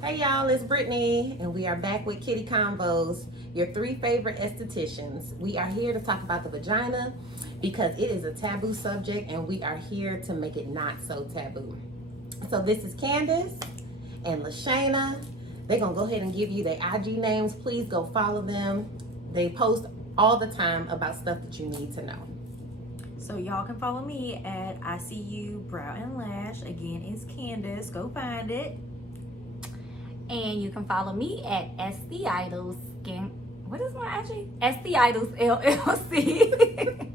Hey y'all, it's Brittany, and we are back with Kitty Convos, your 3 favorite estheticians. We are here to talk about the vagina because it is a taboo subject, and we are here to make it not so taboo. So this is Candace and LaShayna. They're gonna go ahead and give you their IG names. Please go follow them. They post all the time about stuff that you need to know. So y'all can follow me at ICU Brow and Lash. Again, it's Candace. Go find it. And you can follow me at SD Idols Skin. What is my IG? SD Idols LLC.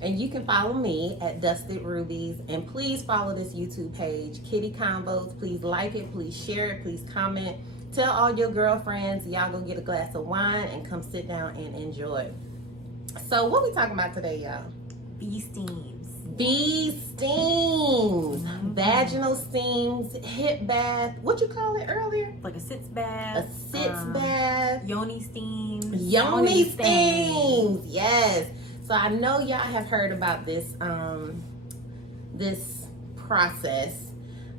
And you can follow me at Dusted Rubies. And please follow this YouTube page, Kitty Convos. Please like it, please share it, please comment. Tell all your girlfriends, y'all go get a glass of wine and come sit down and enjoy. So what we talking about today, y'all? Bee steams. Bee steams, vaginal steams, hip bath. What you call it earlier? Like a sitz bath. A sitz bath. Yoni steams. Yoni steams. Yes. So I know y'all have heard about this this process,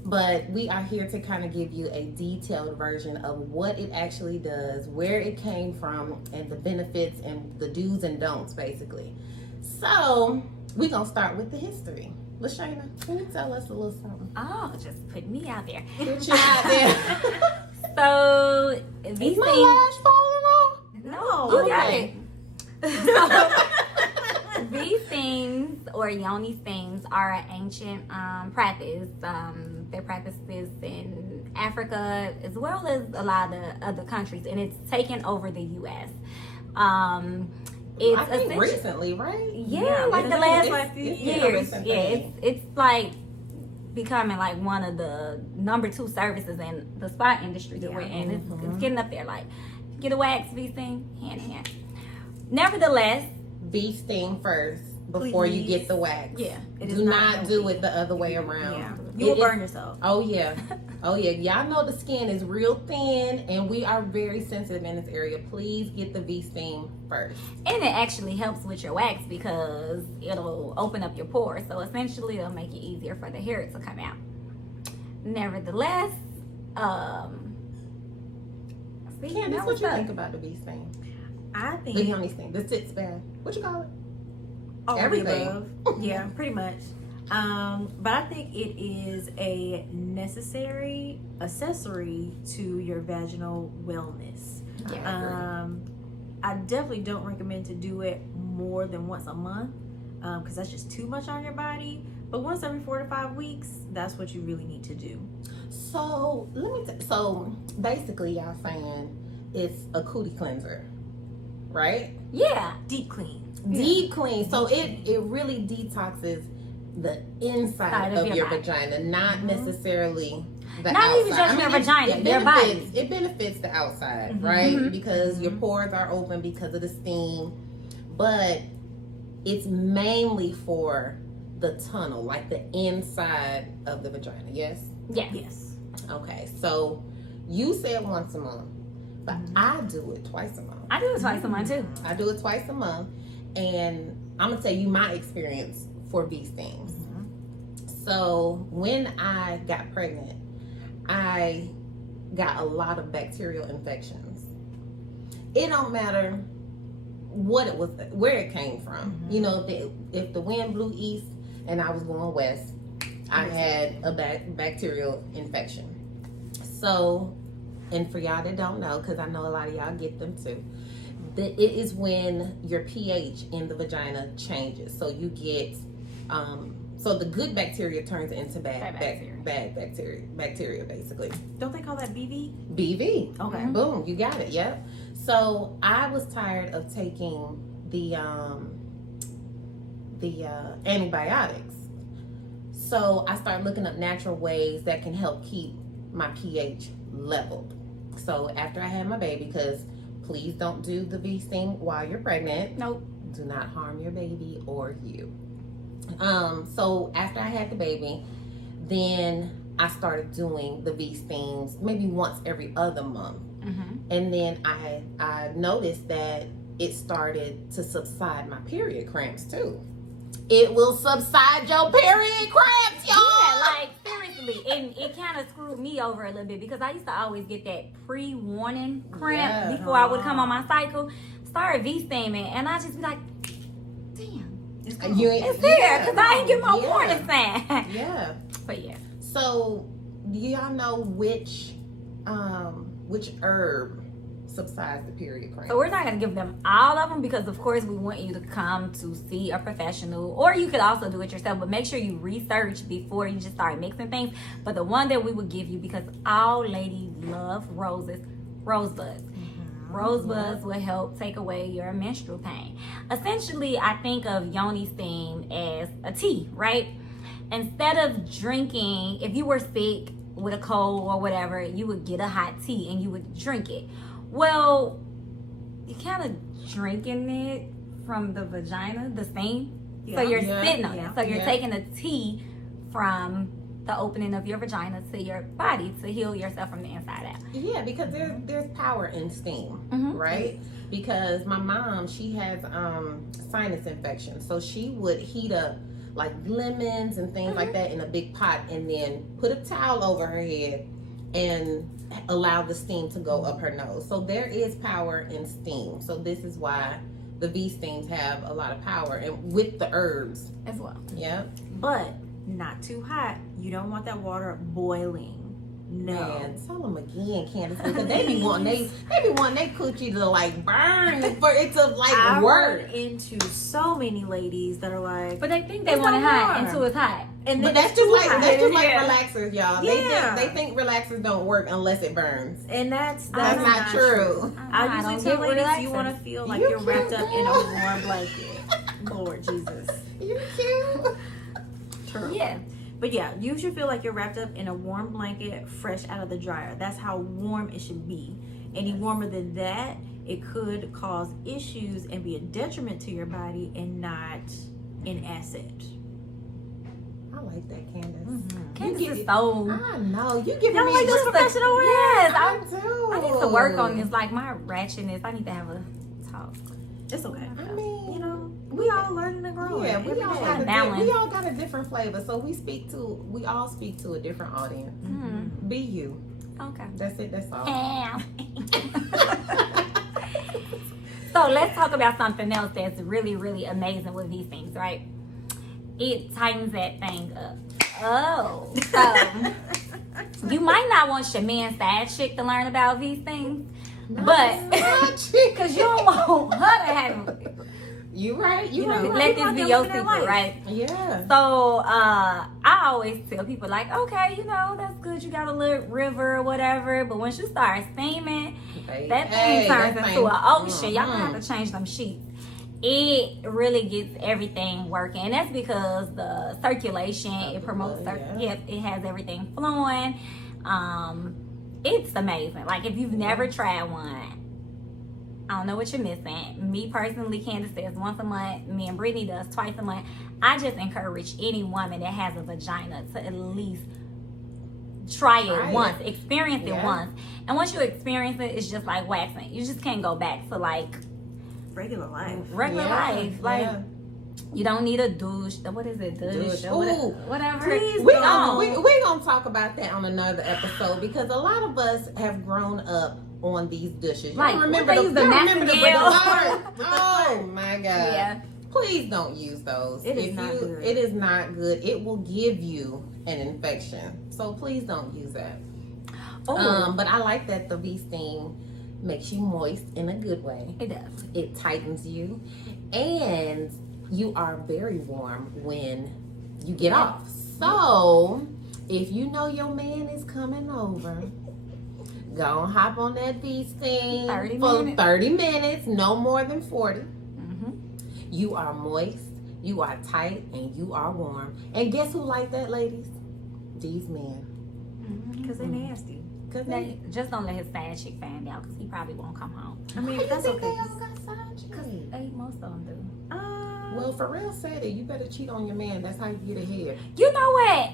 but we are here to kind of give you a detailed version of what it actually does, where it came from, and the benefits and the do's and don'ts, basically. So we're going to start with the history. LaShayna, can you tell us a little something? Oh, just put me out there. Put you out there. So these Is my things. lash falling off? No, you got it. These things, or yoni things, are an ancient practice. They're practices in Africa as well as a lot of the other countries, and it's taken over the U.S. It's I think recently, right? Yeah, like the last few years. Yeah, it's like becoming like one of the number 2 services in the spa industry that we're in. It's getting up there. Like, get a wax, bee sting, hand in hand. Nevertheless, Bee sting first before you get the wax. Yeah. Do not do it the other way around. Yeah. You will burn yourself. Oh yeah. Oh yeah. Y'all know the skin is real thin and we are very sensitive in this area. Please get the bee sting first. and it actually helps with your wax because it'll open up your pores. So essentially, it'll make it easier for the hair to come out. Nevertheless, Candace, what you think about the bee sting? I think The yoni sting, the sitz bath. What you call it? all of the Everything. above. Yeah, pretty much. But I think it is a necessary accessory to your vaginal wellness. Yeah, I definitely don't recommend to do it more than once a month because that's just too much on your body. But once every 4 to 5 weeks, that's what you really need to do. So so basically, y'all saying it's a cootie cleanser, right? yeah. Deep clean. Deep clean. So it really detoxes the inside of your vagina, not necessarily the Not outside. even just your vagina, your benefits, body. It benefits the outside, right? Because your pores are open because of the steam, but it's mainly for the tunnel, like the inside of the vagina. Yes. Yes. Yes. Okay. So you said once a month, but I do it twice a month. I do it twice a month too. I do it twice a month, and I'm gonna tell you my experience for bee stings. So when I got pregnant, I got a lot of bacterial infections. It don't matter what it was, where it came from. You know, if the wind blew east and I was going west, I had a bacterial infection. So, and for y'all that don't know, because I know a lot of y'all get them too, it is when your pH in the vagina changes. So you get, so the good bacteria turns into bad bacteria, basically. Don't they call that BV? BV. Okay. Boom, you got it. Yep. So I was tired of taking the antibiotics. So I started looking up natural ways that can help keep my pH leveled. So after I had my baby, because please don't do the bee sting while you're pregnant. Nope. Do not harm your baby or you. So after I had the baby, then I started doing the bee stings maybe once every other month. And then I noticed that it started to subside my period cramps too. It will subside your period cramps, y'all. Yeah, like seriously. Seriously, and it kind of screwed me over a little bit because I used to always get that pre-warning cramp before I would come on my cycle. Started V-steaming, and I just be like, damn, it's here because I ain't get my warning sign. Yeah. But yeah. So, do y'all know which herb subsides the period cramp? So we're not going to give them all of them because, of course, we want you to come to see a professional, or you could also do it yourself, but make sure you research before you just start mixing things. But the one that we would give you, because all ladies love rosebuds. Rosebuds will help take away your menstrual pain. Essentially, I think of yoni steam as a tea, right? Instead of drinking, if you were sick with a cold or whatever, you would get a hot tea and you would drink it. Well, you're kind of drinking it from the vagina, the steam. So you're sitting on it. So you're taking the tea from the opening of your vagina to your body to heal yourself from the inside out. Yeah, because there's power in steam, right? Because my mom, she has sinus infection, so she would heat up like lemons and things like that in a big pot, and then put a towel over her head and allow the steam to go up her nose. So there is power in steam. So this is why the V steams have a lot of power, and with the herbs as well. Yeah, but not too hot. You don't want that water boiling. No. Man, tell them again, Candace, because they be wanting they coochie to like burn for it to like I work. run into so many ladies that are like, but they think they want it hot until it's hot. And but that's just like relaxers, y'all. They think relaxers don't work unless it burns. And that's not true. I usually tell ladies you want to feel like you're wrapped up in a warm blanket. Lord Jesus. You cute. True. Yeah. But yeah, you should feel like you're wrapped up in a warm blanket fresh out of the dryer. That's how warm it should be. Any warmer than that, it could cause issues and be a detriment to your body and not an asset. I like that, Candace. Candace is so... I know. You giving me like this professional? Yes, I do. I need to work on this. Like my ratchetness, I need to have a talk. It's okay. I mean, you know, we all learning and growing. Yeah, we all got a different flavor, so we all speak to a different audience. Be you. Okay. That's it. That's all. So let's talk about something else that's really, really amazing with these things, right? It tightens that thing up. Oh, so you might not want your man side chick to learn about these things, but because you don't want her to have it. You right. You know, right. Let this be your secret, right? Yeah. So I always tell people like, okay, you know, that's good. You got a little river or whatever, but once you start steaming, that thing turns into an ocean. Y'all gonna have to change them sheets. It really gets everything working, and that's because the circulation, it promotes it has everything flowing. It's amazing. Like if you've never tried one, I don't know what you're missing. Me personally, Candace says once a month. Me and Brittany does twice a month. I just encourage any woman that has a vagina to at least try it once, experience it once, and once you experience it, it's just like waxing. You just can't go back to like regular life. Like you don't need a douche. What is it? Douche. Or whatever. Please we're gonna talk about that on another episode, because a lot of us have grown up on these douches. Like, remember the oh my God. Yeah. Please don't use those. It is not good. It is not good. It will give you an infection. So please don't use that. But I like that the bee steam makes you moist in a good way. It does. It tightens you, and you are very warm when you get off. So if you know your man is coming over, go and hop on that bee steam for 30 minutes, no more than 40. You are moist, you are tight, and you are warm. And guess who like that, ladies? These men. Because they're nasty. Just don't let his side chick find out, because he probably won't come home. I mean, that's okay. They all got side chicks. Most of them do. Well, for real said it. You better cheat on your man. That's how you get ahead. You know what?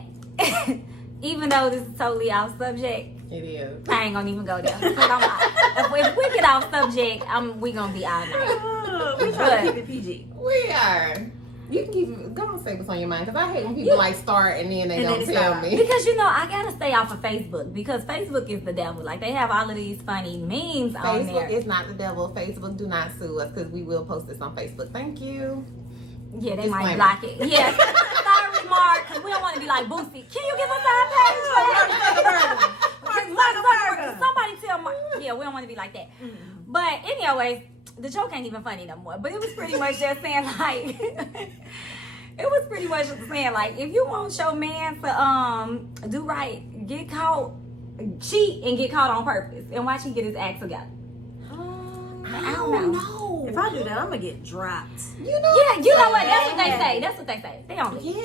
Even though this is totally off subject, it is. I ain't gonna even go there. If we get off subject, we gonna be all night. We try to keep it PG. We are. You can keep go and say what's on your mind, because I hate when people like start and then they don't tell me. Because I gotta stay off of Facebook, because Facebook is the devil. Like, they have all of these funny memes on there. Facebook is not the devil. Facebook, do not sue us, because we will post this on Facebook. Thank you. Yeah, they might block it. Yeah, sorry, Mark, because we don't want to be like Boosie. Can you give us our page? Somebody tell Mark. Yeah, we don't want to be like that. But anyways, the joke ain't even funny no more. But it was pretty much just saying like, if you want your man to do right, get caught, cheat and get caught on purpose, and watch him get his act together. I don't know. If I do that, I'm gonna get dropped. Yeah, you know what? That's what they say. They don't leave.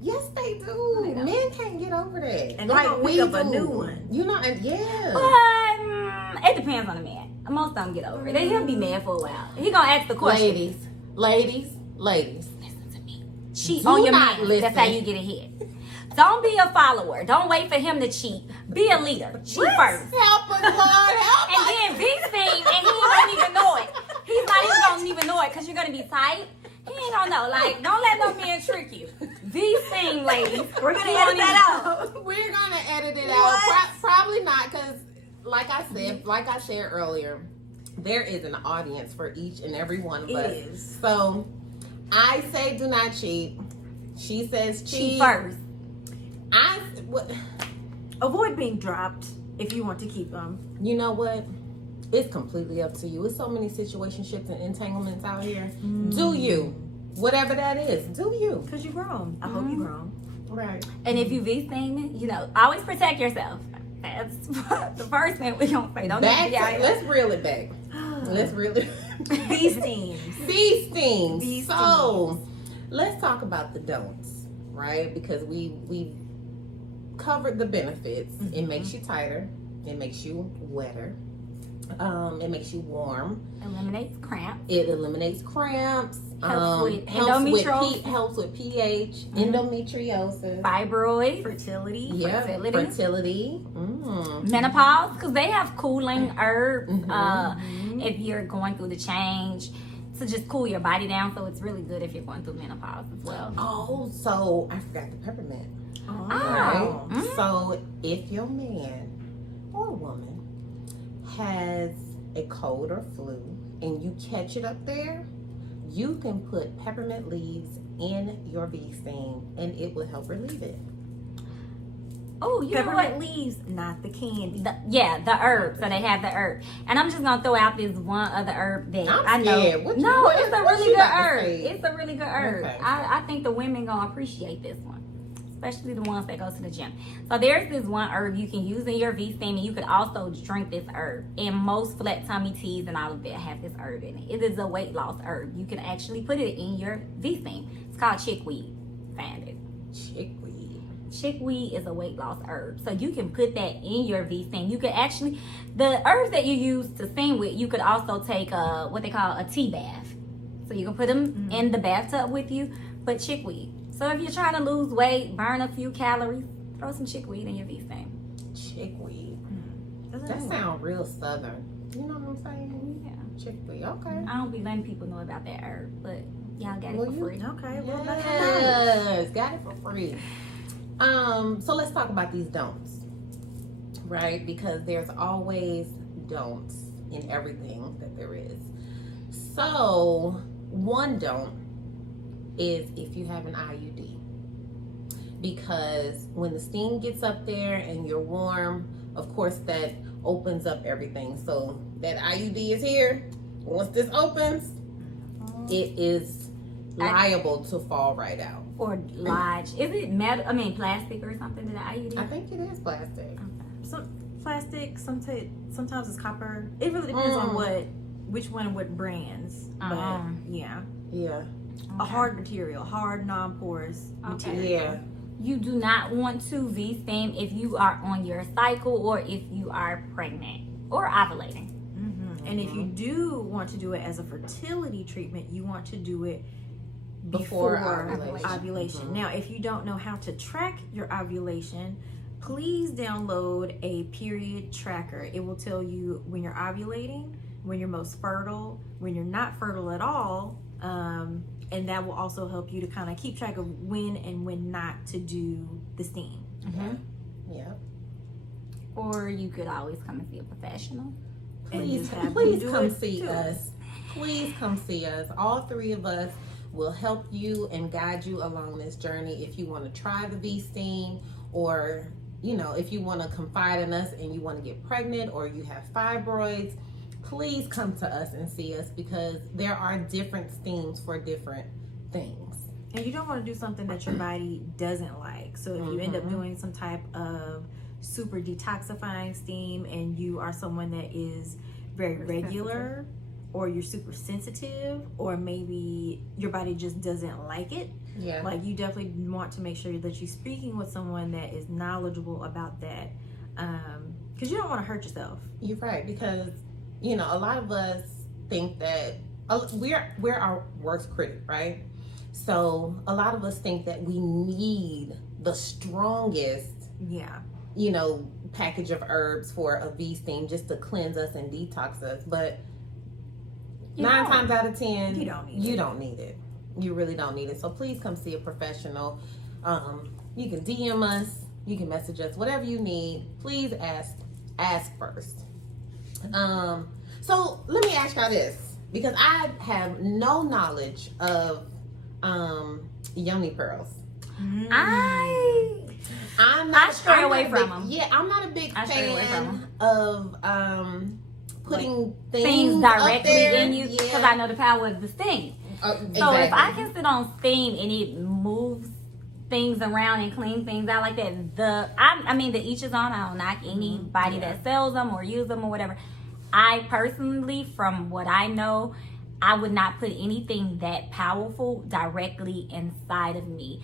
Yes, they do. Men can't get over that. And like, we up a new one. Yeah. But it depends on the man. Most of them get over it. He'll be mad for a while. He gonna ask the question. Ladies. Listen to me. Cheat on your man. That's how you get ahead. Don't be a follower. Don't wait for him to cheat. Be a leader. Cheat first. Help us, Lord. Help us. And then be seen, and he don't even know it. He's not even gonna even know it, because you're gonna be tight. He ain't gonna know. Like, don't let no man trick you. Be seen, ladies. We're gonna edit that out. We're gonna edit it out. Probably not, because like I said earlier, there is an audience for each and every one of us. So I say do not cheat. She says cheat first. Avoid being dropped if you want to keep them. You know what? It's completely up to you. It's so many situationships and entanglements out here. Do you? Whatever that is, do you? Because you're grown. I hope you're grown. Right. And if you be seen, always protect yourself. That's the first thing we're gonna say. Let's reel it back. Let's reel it. Bee stings. So let's talk about the don'ts, right? Because we covered the benefits. It makes you tighter. It makes you wetter. It makes you warm. Eliminates cramps. It eliminates cramps. Helps with endometriosis. Helps with pH, endometriosis, fibroids, fertility. Fertility. Menopause, because they have cooling herbs. If you're going through the change, to just cool your body down. So it's really good if you're going through menopause as well. Oh, so I forgot the peppermint. Oh. Right? So if your man or woman has a cold or flu and you catch it up there, you can put peppermint leaves in your bee sting and it will help relieve it. Oh, you peppermint leaves, not the candy. The herb. So they have the herb. And I'm just gonna throw out this one other herb that I know. It's a really good herb. It's a really good herb. Okay. I think the women gonna appreciate this one, especially the ones that go to the gym. So there's this one herb you can use in your V-steam, and you could also drink this herb. And most flat tummy teas and all of that have this herb in it. It is a weight loss herb. You can actually put it in your V-steam. It's called chickweed. Find it. Chickweed is a weight loss herb. So you can put that in your V-steam. You could actually, the herbs that you use to steam with, you could also take what they call a tea bath. So you can put them in the bathtub with you, but chickweed. So if you're trying to lose weight, burn a few calories, throw some chickweed in your V-steam. Chickweed. That sounds real southern. You know what I'm saying? Yeah. Chickweed. Okay. I don't be letting people know about that herb, but y'all got it for free. Okay. Yes, got it for free. So let's talk about these don'ts, right? Because there's always don'ts in everything that there is. So one don't is if you have an IUD, because when the steam gets up there and you're warm, of course that opens up everything. So that IUD is here. Once this opens, it is liable to fall right out. Or lodge. Is it metal? I mean, plastic or something to the IUD? I think it is plastic. Okay. Some plastic. Sometimes it's copper. It really depends on which one, what brands. But yeah. Okay. A hard material, hard non-porous material. Yeah. You do not want to V-steam if you are on your cycle or if you are pregnant or ovulating. And if you do want to do it as a fertility treatment, you want to do it before ovulation. Now, if you don't know how to track your ovulation, please download a period tracker. It will tell you when you're ovulating, when you're most fertile, when you're not fertile at all, and that will also help you to kind of keep track of when and when not to do the steam. Yeah. Or you could always come and see a professional. Please have come them see too. us. Please come see us. All three of us will help you and guide you along this journey. If you want to try the V-Steam, or if you want to confide in us and you want to get pregnant, or you have fibroids, please come to us and see us, because there are different steams for different things. And you don't want to do something that your body doesn't like. So if you end up doing some type of super detoxifying steam, and you are someone that is very regular, or you're super sensitive, or maybe your body just doesn't like it, like, you definitely want to make sure that you're speaking with someone that is knowledgeable about that, because you don't want to hurt yourself. You're right, because a lot of us think that we're our worst critic, right? So a lot of us think that we need the strongest package of herbs for a V-Steam just to cleanse us and detox us, but 9 times out of 10 you don't need it. You really don't need it. So please come see a professional. You can DM us, you can message us, whatever you need. Please ask first. So let me ask y'all this, because I have no knowledge of yoni pearls. I stray away from them. Yeah, I'm not a big fan of putting things directly in you, because I know the power of the steam. So if I can sit on steam and it moves things around and clean things out like that, I mean, the each is on. I don't knock anybody that sells them or use them or whatever. I personally, from what I know, I would not put anything that powerful directly inside of me.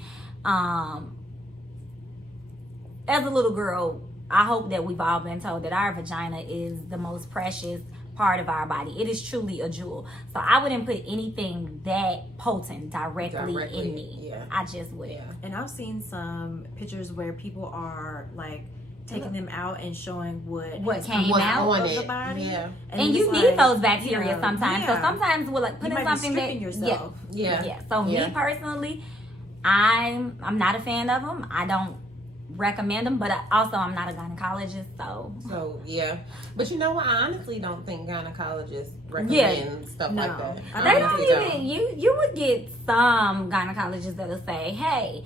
As a little girl, I hope that we've all been told that our vagina is the most precious part of our body. It is truly a jewel. So I wouldn't put anything that potent directly in me. Yeah. I just wouldn't. Yeah. And I've seen some pictures where people are like taking them out and showing what came out of the body. Yeah. And you need those bacteria sometimes. Yeah. So sometimes we're like putting something that yourself. Yeah. So me personally, I'm not a fan of them. I don't recommend them, but also I'm not a gynecologist, so yeah. But you know what? I honestly don't think gynecologists recommend stuff like that. They don't even. You would get some gynecologists that'll say, "Hey,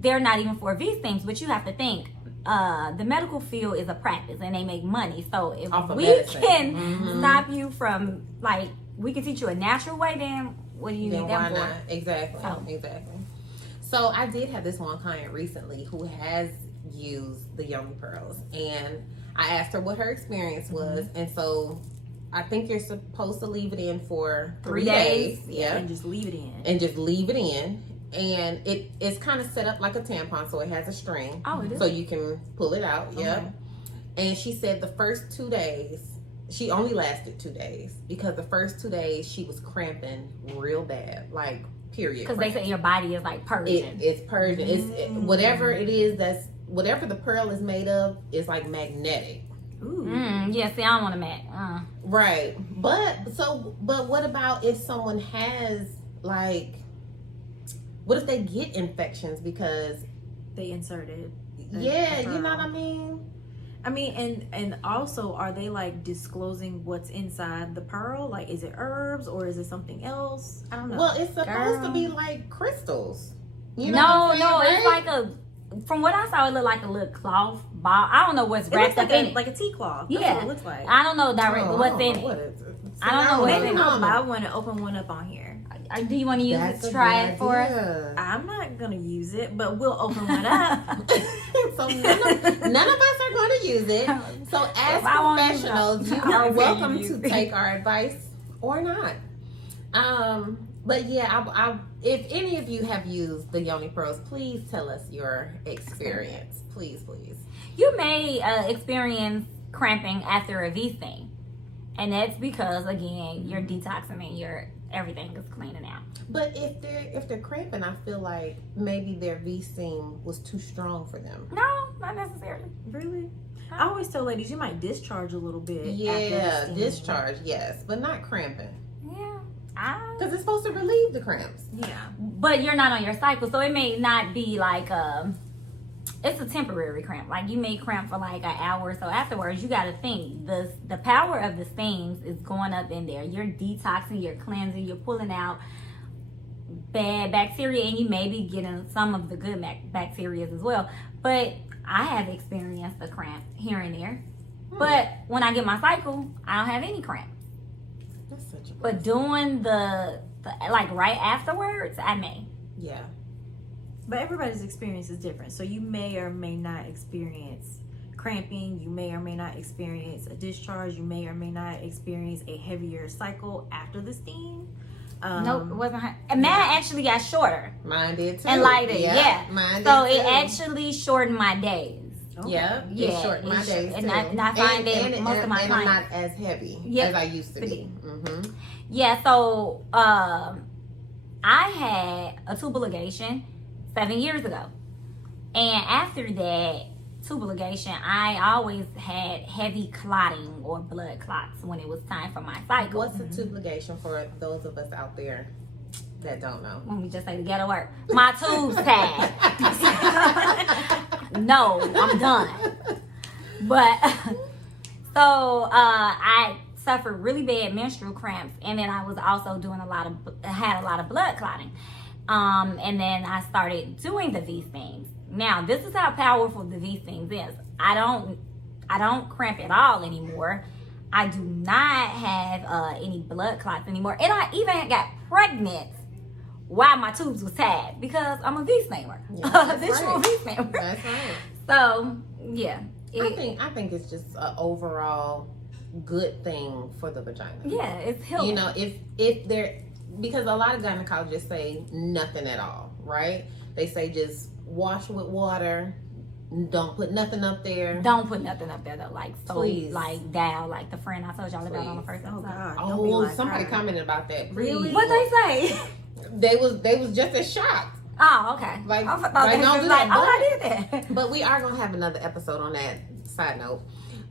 they're not even for V-Steams," but you have to think. The medical field is a practice and they make money. So if we can stop you from, like, we can teach you a natural way, then what do you need them for? Exactly. So I did have this one client recently who has used the yoni pearls, and I asked her what her experience was, and so I think you're supposed to leave it in for 3 days. Yeah. And just leave it in. And it's kind of set up like a tampon, so it has a string. Oh, it is. So you can pull it out. Okay. Yeah. And she said the first 2 days, she only lasted 2 days, because the first 2 days she was cramping real bad, like period. Because they say your body is like purging. It's purging. Whatever it is, whatever the pearl is made of is like magnetic. Ooh. Yeah, see, I don't want to match. Right. But what about if someone has, like, what if they get infections because they inserted? Yeah, you know what I mean? I mean, and also, are they like disclosing what's inside the pearl? Like, is it herbs or is it something else? I don't know. Well, it's supposed to be like crystals. You know no, what I'm saying, it's like from what I saw, it looked like a little cloth ball. I don't know what's wrapped up in it. Like a tea cloth. Yeah. That's what it looks like. I don't know directly what's in it. What is it? I don't know what's in it. Maybe I'll buy one and open one up on here. Do you want to use it to try it for us? I'm not going to use it, but we'll open one up. So none of us are going to use it. So as professionals, you are welcome to take our advice or not. But yeah, if any of you have used the yoni pearls, please tell us your experience. Please. You may experience cramping after a V-Steam. And that's because, again, you're detoxing and everything is cleaning out. But if they're cramping, I feel like maybe their V-Steam was too strong for them. No, not necessarily. Really? I always tell ladies you might discharge a little bit. Yeah, discharge, yes, but not cramping. Yeah, Because it's supposed to relieve the cramps. Yeah. But you're not on your cycle, so it may not be like it's a temporary cramp. Like, you may cramp for like an hour or so afterwards. You got to think the power of the steams is going up in there. You're detoxing, you're cleansing, you're pulling out bad bacteria, and you may be getting some of the good bacteria as well. But I have experienced a cramp here and there. But when I get my cycle, I don't have any cramp. That's such a But doing the like right afterwards, I may. Yeah. But everybody's experience is different. So you may or may not experience cramping. You may or may not experience a discharge. You may or may not experience a heavier cycle after the steam. Nope, it wasn't. And mine actually got shorter Mine did too. and lighter. Yeah. Mine So did it too. actually shortened my days. Okay. Yeah, Yeah, it shortened my it days and too. I find that most of my and I'm clients- not as heavy Yep. as I used to be. Mm-hmm. Yeah, so I had a tubal ligation 7 years ago. And after that tubal ligation, I always had heavy clotting or blood clots when it was time for my cycle. What's a tube ligation for those of us out there that don't know? When we just say the ghetto word. My tubes tag. No, I'm done. But so I suffered really bad menstrual cramps, and then I was also doing had a lot of blood clotting. And then I started doing the V-steams. Now, this is how powerful the V-steams is. I don't cramp at all anymore. I do not have any blood clots anymore, and I even got pregnant while my tubes was tagged because I'm a V-steamer. Yeah, that's Visual right. V-steamer. That's right. So yeah, I think it's just an overall good thing for the vagina. yeah, it's healing. You know, if there, because a lot of gynecologists say nothing at all, right? They say just wash with water, don't put nothing up there. Don't put nothing up there though, like so, Please. like down, like the friend I told y'all about on the Please. first Oh episode. God. Don't be Oh, like somebody her. commented about that. Really? Please. What they say? They was just as shocked. Oh, okay. Like- I thought like, they don't was do like, that, oh, I did that. But we are gonna have another episode on that, side note,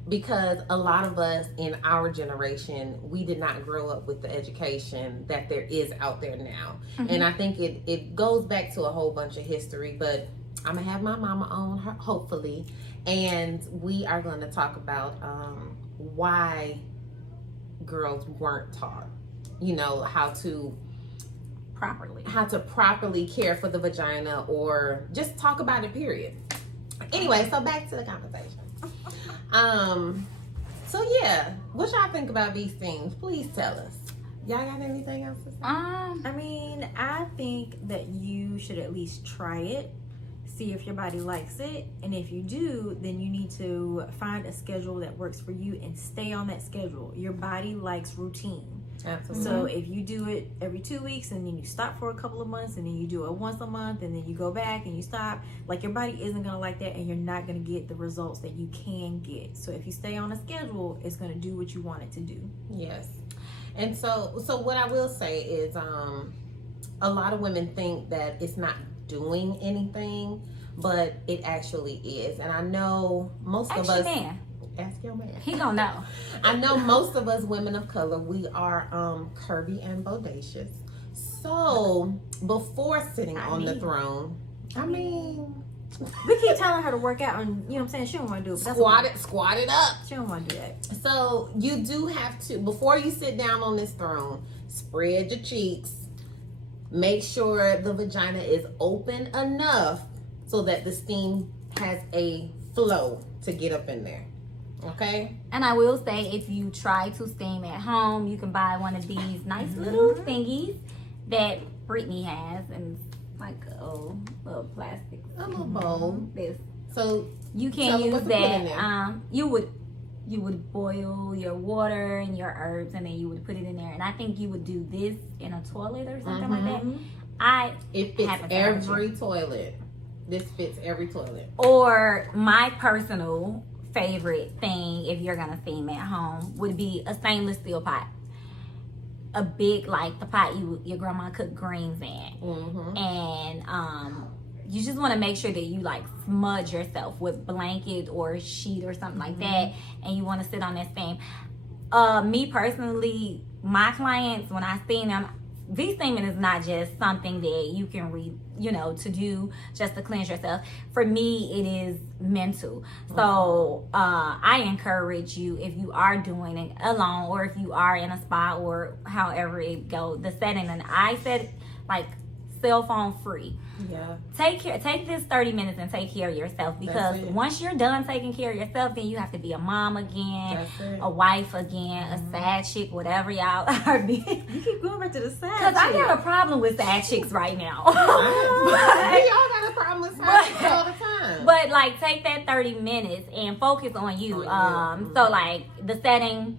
because a lot of us in our generation, we did not grow up with the education that there is out there now. Mhm. And I think it goes back to a whole bunch of history, but I'm gonna have my mama on, hopefully, and we are going to talk about why girls weren't taught, you know, how to properly care for the vagina, or just talk about it, period. Anyway, so back to the conversation. So yeah, what y'all think about these things? Please tell us. Y'all got anything else to say? I mean, I think that you should at least try it, see if your body likes it, and if you do, then you need to find a schedule that works for you and stay on that schedule. Your body likes routine. Absolutely. So if you do it every 2 weeks and then you stop for a couple of months and then you do it once a month and then you go back and you stop, like, your body isn't going to like that, and you're not going to get the results that you can get. So if you stay on a schedule, it's going to do what you want it to do. Yes. And so what I will say is a lot of women think that it's not doing anything, but it actually is. And I know most of us, man, ask your man. he don't know. I know most of us women of color, we are curvy and bodacious. So before sitting on the throne, We keep telling her to work out, and you know what I'm saying, she don't want to do it. But that's squat it up. She don't want to do that. So you do have to, before you sit down on this throne, spread your cheeks. Make sure the vagina is open enough so that the steam has a flow to get up in there. Okay? And I will say, if you try to steam at home, you can buy one of these nice little thingies that Brittany has, and like a little plastic. A little bowl. This. So You Tell can me use what to put in that. there. You would boil your water and your herbs, and then you would put it in there. And I think you would do this in a toilet or something like that. it fits happens to have every toilet. This fits every toilet. Or my personal favorite thing, if you're gonna steam at home, would be a stainless steel pot. A big, like the pot your grandma cooked greens in. And you just want to make sure that you like smudge yourself with blanket or a sheet or something like that, and you want to sit on that steam. Me personally, my clients, when I steam them, V-steaming is not just something that you can read, to do just to cleanse yourself. For me, it is mental. So I encourage you, if you are doing it alone, or if you are in a spa, or however it goes, the setting, and I said like cell phone free. Yeah. Take this 30 minutes and take care of yourself, because once you're done taking care of yourself, then you have to be a mom again, a wife again, a side chick, whatever y'all are being. You keep going back to the side Because I got a problem with side chicks right now. We all got a problem with side chicks all the time. But like, take that 30 minutes and focus on you. So like the setting,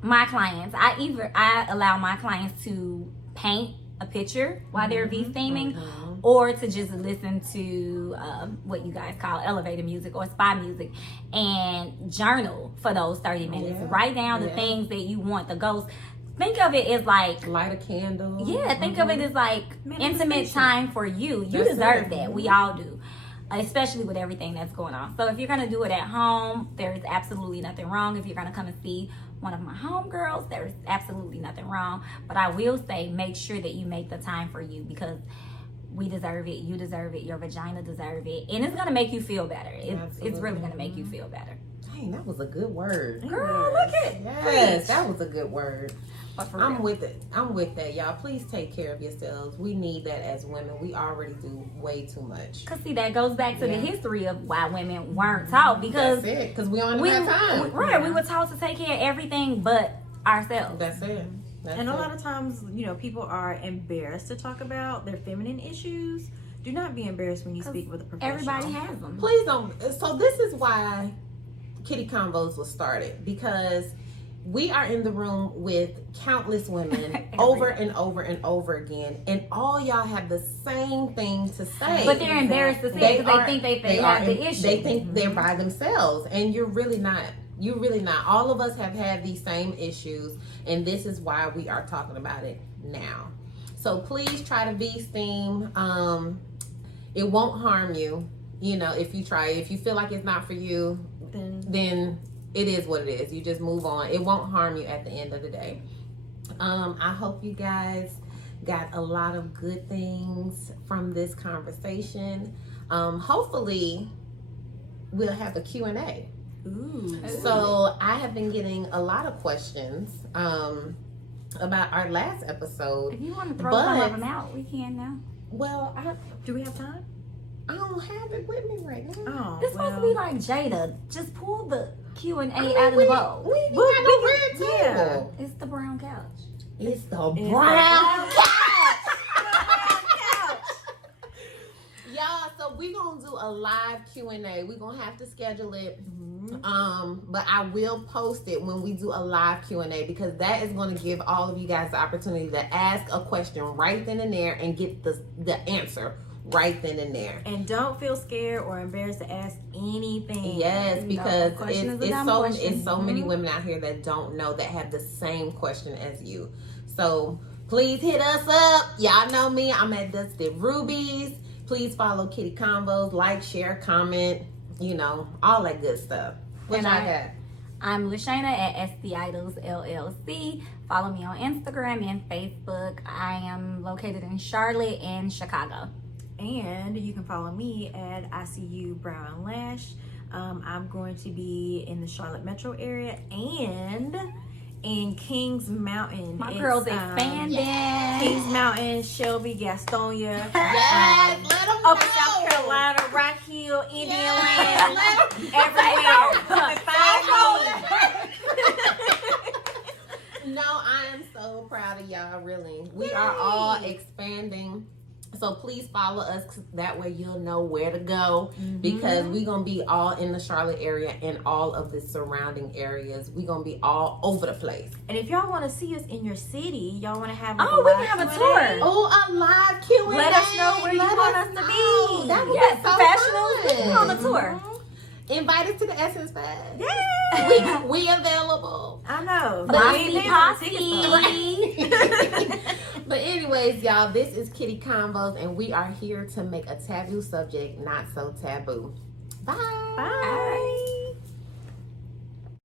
my clients, I allow my clients to paint a picture while they're V-steaming, or to just listen to what you guys call elevator music or spa music, and journal for those 30 minutes. Write down the things that you want, the goals. Think of it as like, light a candle. Yeah, think of it as like intimate time for you. You deserve that. We all do. Especially with everything that's going on. So if you're gonna do it at home, there is absolutely nothing wrong. If you're gonna come and see one of my homegirls, there is absolutely nothing wrong. But I will say, make sure that you make the time for you, because we deserve it. You deserve it. Your vagina deserve it, and it's gonna make you feel better. It's really gonna make you feel better. Dang, that was a good word, girl. Look at yes, that was a good word. I'm real. with it. I'm with that, y'all. Please take care of yourselves. We need that as women. We already do way too much. Cause see, that goes back to the history of why women weren't taught. Because that's it. Because we only have time. We were taught to take care of everything but ourselves. That's it. And a lot of times, people are embarrassed to talk about their feminine issues. Do not be embarrassed when you speak with a professional. Everybody has them. Please don't. So this is why Kitty Convos was started, because we are in the room with countless women over and over and over again, and all y'all have the same thing to say. But they're embarrassed to say it because they think they have the issue. They think they're by themselves, and you're really not. You're really not. All of us have had these same issues, and this is why we are talking about it now. So please try to V-steam. It won't harm you, if you try. If you feel like it's not for you, then it is what it is. You just move on. It won't harm you at the end of the day. I hope you guys got a lot of good things from this conversation. Hopefully, we'll have a Q&A. Ooh. So I have been getting a lot of questions about our last episode. If you want to throw some of them out, we can now. Well, do we have time? I don't have it with me right now. It's supposed to be like Jada. Just pull the Q&A out of the bowl. We ain't got no red table. It's the brown couch. It's the brown couch. Y'all, so we're going to do a live Q&A. We're going to have to schedule it. But I will post it when we do a live Q&A, because that is going to give all of you guys the opportunity to ask a question right then and there and get the answer right then and there. And don't feel scared or embarrassed to ask anything. Yes, because it's so many women out here that don't know, that have the same question as you. So please hit us up. Y'all know me. I'm at Dusty Rubies. Please follow Kitty Convos. Like, share, comment. All that good stuff. What y'all got? I'm Lashana at SD Idols LLC. Follow me on Instagram and Facebook. I am located in Charlotte and Chicago. And you can follow me at ICU Brown and Lash. I'm going to be in the Charlotte metro area and in Kings Mountain. My girl's expanding. Kings Mountain, Shelby, Gastonia. Yes, let them know. Upper South Carolina, Rock Hill, Indian Land, everywhere. Come and find me. No, I am so proud of y'all, really. We are all expanding. So please follow us. That way you'll know where to go, because we're going to be all in the Charlotte area and all of the surrounding areas. We're going to be all over the place. And if y'all want to see us in your city, y'all want to have we can have a tour. Oh, a live Q&A. Let us know where you want us to be. That would be so professionals. We fun. can on the tour. Invite us to the Essence Fest. Yeah. We available. I know. But anyways, y'all, this is Kitty Convos, and we are here to make a taboo subject not so taboo. Bye. Bye.